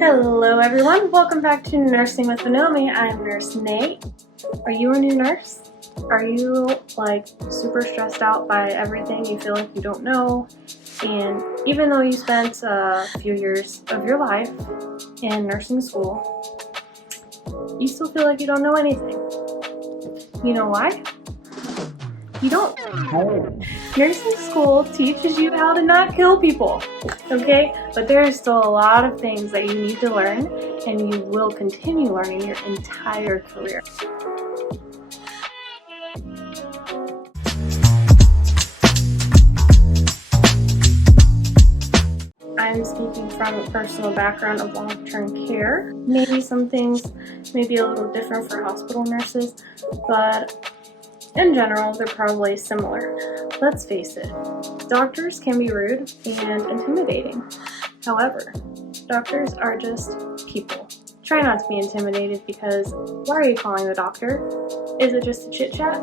Hello everyone, welcome back to Nursing with Bonomi. I'm Nurse Nate. Are you a new nurse? Are you super stressed out by everything? You feel like you don't know, and even though you spent a few years of your life in nursing school, you still feel like you don't know anything. You know why? You don't. Nursing school teaches you how to not kill people, okay? But there is still a lot of things that you need to learn, and you will continue learning your entire career. I'm speaking from a personal background of long-term care. Maybe some things may be a little different for hospital nurses, but in general, they're probably similar. Let's face it, doctors can be rude and intimidating. However, doctors are just people. Try not to be intimidated, because why are you calling the doctor? Is it just a chit chat?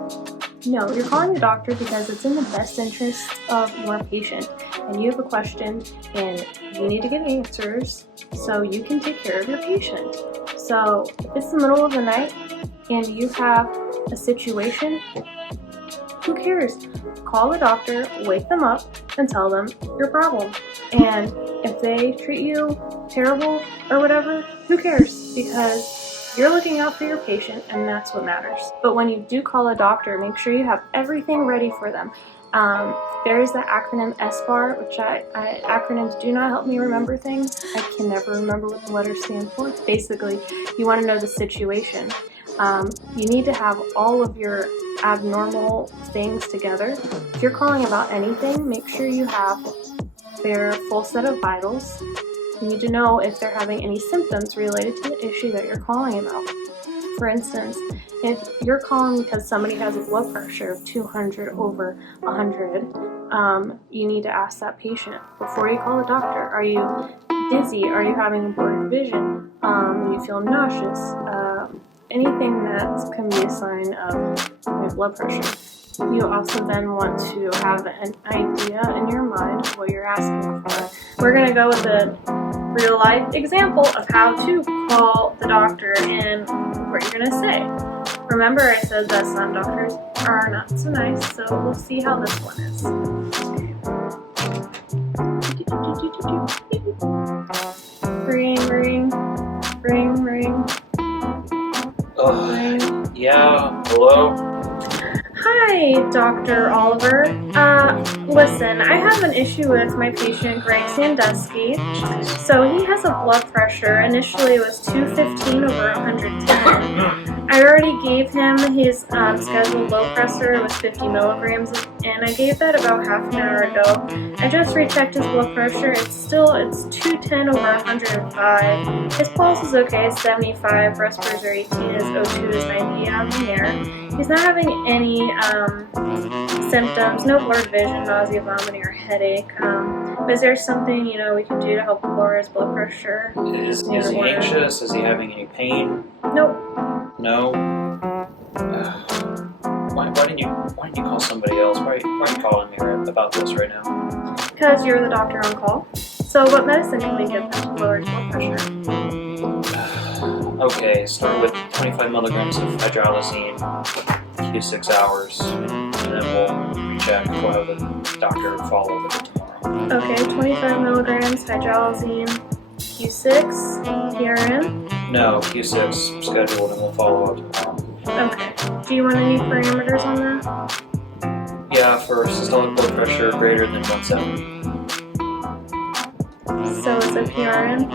No, you're calling the doctor because it's in the best interest of your patient, and you have a question and you need to get answers so you can take care of your patient. So if it's the middle of the night and you have a situation, who cares? Call the doctor, wake them up, and tell them your problem. And if they treat you terrible or whatever, who cares? Because you're looking out for your patient, and that's what matters. But when you do call a doctor, make sure you have everything ready for them. There is the acronym SBAR, which acronyms do not help me remember things. I can never remember what the letters stand for. Basically, you want to know the situation. You need to have all of your abnormal things together. If you're calling about anything, make sure you have their full set of vitals. You need to know if they're having any symptoms related to the issue that you're calling about. For instance, if you're calling because somebody has a blood pressure of 200 over 100, you need to ask that patient before you call the doctor, are you dizzy? Are you having blurred vision? Do you feel nauseous? Anything that can be a sign of high blood pressure. You also then want to have an idea in your mind of what you're asking for. We're going to go with a real life example of how to call the doctor and what you're going to say. Remember, I said that some doctors are not so nice, so we'll see how this one is. Ring, ring, ring, ring. Yeah, hello? Hi, Dr. Oliver. Listen, I have an issue with my patient, Greg Sandusky. So he has a blood pressure. Initially it was 215 over 110. I already gave him his scheduled low pressor. It was 50 milligrams, and I gave that about half an hour ago. I just rechecked his blood pressure. It's 210 over 105. His pulse is okay, it's 75. Respirators are 18. His O2 is 90 out in the air. He's not having any symptoms, no blurred vision, nausea, vomiting, or headache. Is there something we can do to help lower his blood pressure? Is he anxious? Is he having any pain? Nope. No. Why didn't you call somebody else? Why are you calling me about this right now? Because you're the doctor on call. So what medicine can we give him to lower his blood pressure? Okay, start with 25 milligrams of hydralazine, Q6 hours, and then we'll recheck. We'll have the doctor follow with it tomorrow. Okay, 25 milligrams hydralazine, Q6, PRN? No, Q6 scheduled, and we'll follow up tomorrow. Okay. Do you want any parameters on that? Yeah, for systolic blood pressure greater than 170. So it's a PRN?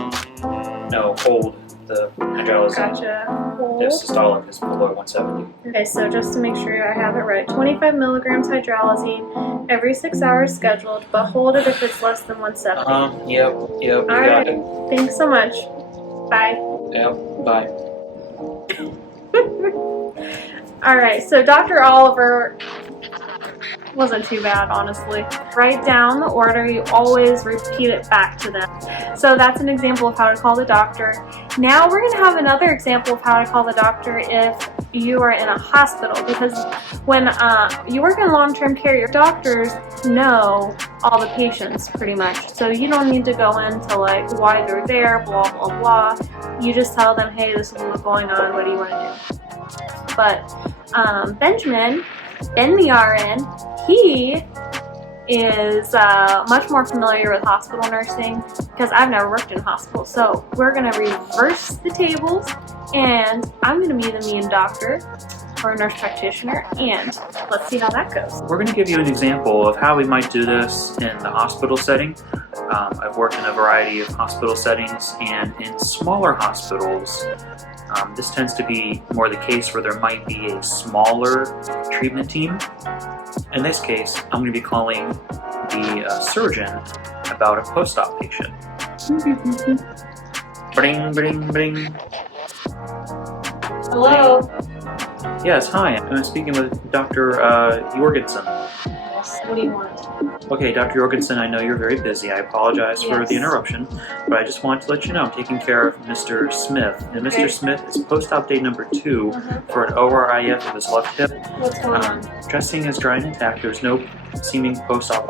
No, hold the hydralazine. Gotcha. Hold. The systolic is below 170. Okay, so just to make sure I have it right, 25 milligrams hydralazine every 6 hours scheduled, but hold it if it's less than 170. Yep, you got it. Thanks so much. Bye. Yep, bye. Alright, so Dr. Oliver wasn't too bad, honestly. Write down the order. You always repeat it back to them. So that's an example of how to call the doctor. Now we're going to have another example of how to call the doctor if you are in a hospital, because when you work in long-term care, your doctors know all the patients pretty much, so you don't need to go into like why they're there, blah blah blah. You just tell them, hey, this is what's going on, what do you want to do? But Benjamin, Ben the RN, he is much more familiar with hospital nursing, because I've never worked in a hospital. So we're going to reverse the tables, and I'm going to be the mean doctor or a nurse practitioner, and let's see how that goes. We're going to give you an example of how we might do this in the hospital setting. I've worked in a variety of hospital settings, and in smaller hospitals, this tends to be more the case where there might be a smaller treatment team. In this case, I'm going to be calling the surgeon about a post-op patient. Bring, bring, bring. Hello. Yes, hi. I'm speaking with Dr. Jorgensen. Yes, what do you want? Okay, Dr. Jorgensen, I know you're very busy. I apologize for the interruption, but I just wanted to let you know I'm taking care of Mr. Smith. And Mr. Smith is post-op day number 2 for an ORIF of his left hip. What's going on? Dressing is dry and intact. There's no seeming post-op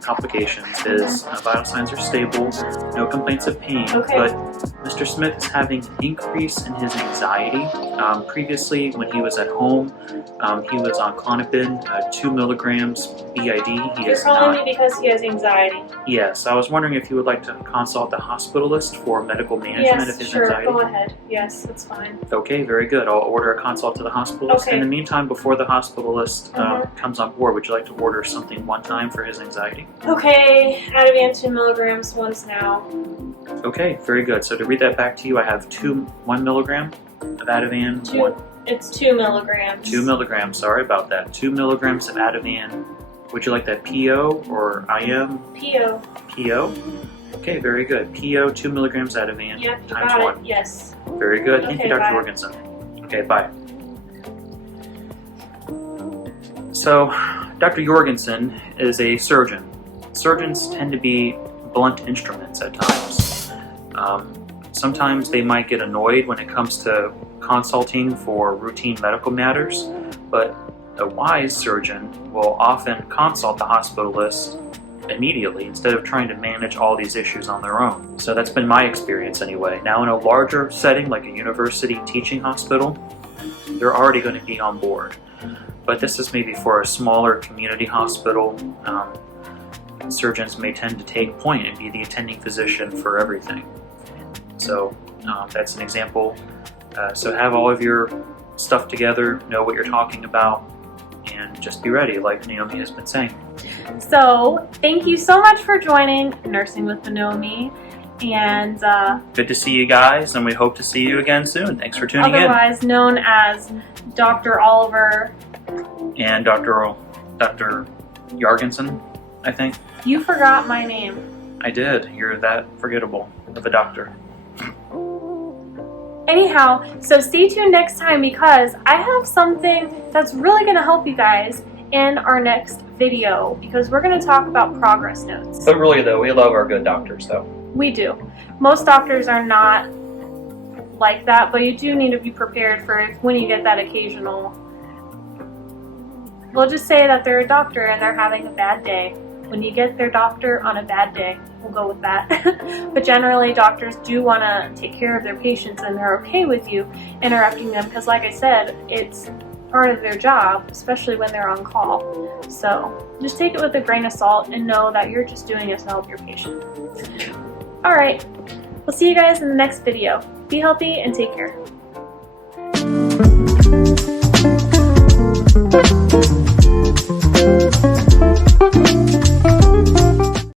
complications. His vital signs are stable, no complaints of pain, but Mr. Smith is having an increase in his anxiety. Previously, when he was at home, he was on Clonopin, 2 milligrams BID. You're calling me because he has anxiety? Yes, I was wondering if you would like to consult the hospitalist for medical management of his anxiety. Go ahead. Yes, that's fine. Okay, very good. I'll order a consult to the hospitalist. In the meantime, before the hospitalist comes on board, would you like to order something one time for his anxiety? Okay, Ativan 2 milligrams once now. Okay, very good. So to read that back to you, I have 1 milligram of Ativan. It's 2 milligrams. 2 milligrams, sorry about that. 2 milligrams of Ativan. Would you like that PO or IM? PO. PO? Okay, very good. PO, 2 milligrams Ativan times 1. Yes. Very good. Thank you, Dr. Jorgensen. Okay, bye. So, Dr. Jorgensen is a surgeon. Surgeons tend to be blunt instruments at times. Sometimes they might get annoyed when it comes to consulting for routine medical matters, but a wise surgeon will often consult the hospitalist immediately instead of trying to manage all these issues on their own. So that's been my experience anyway. Now in a larger setting like a university teaching hospital, they're already going to be on board. But this is maybe for a smaller community hospital. Surgeons may tend to take point and be the attending physician for everything. So that's an example. So have all of your stuff together, know what you're talking about, and just be ready, like Naomi has been saying. So thank you so much for joining Nursing with Naomi, and good to see you guys, and we hope to see you again soon. Thanks for tuning in. Otherwise known as Dr. Oliver and Dr. Jorgensen, I think. You forgot my name. I did. You're that forgettable of a doctor. Anyhow, so stay tuned next time, because I have something that's really going to help you guys in our next video, because we're going to talk about progress notes. But really though, we love our good doctors though. We do. Most doctors are not like that, but you do need to be prepared for when you get that occasional. We'll just say that they're a doctor and they're having a bad day. When you get their doctor on a bad day, we'll go with that. But generally, doctors do want to take care of their patients, and they're okay with you interrupting them, because like I said, it's part of their job, especially when they're on call. So just take it with a grain of salt and know that you're just doing it to help your patient. Alright, we'll see you guys in the next video. Be healthy and take care.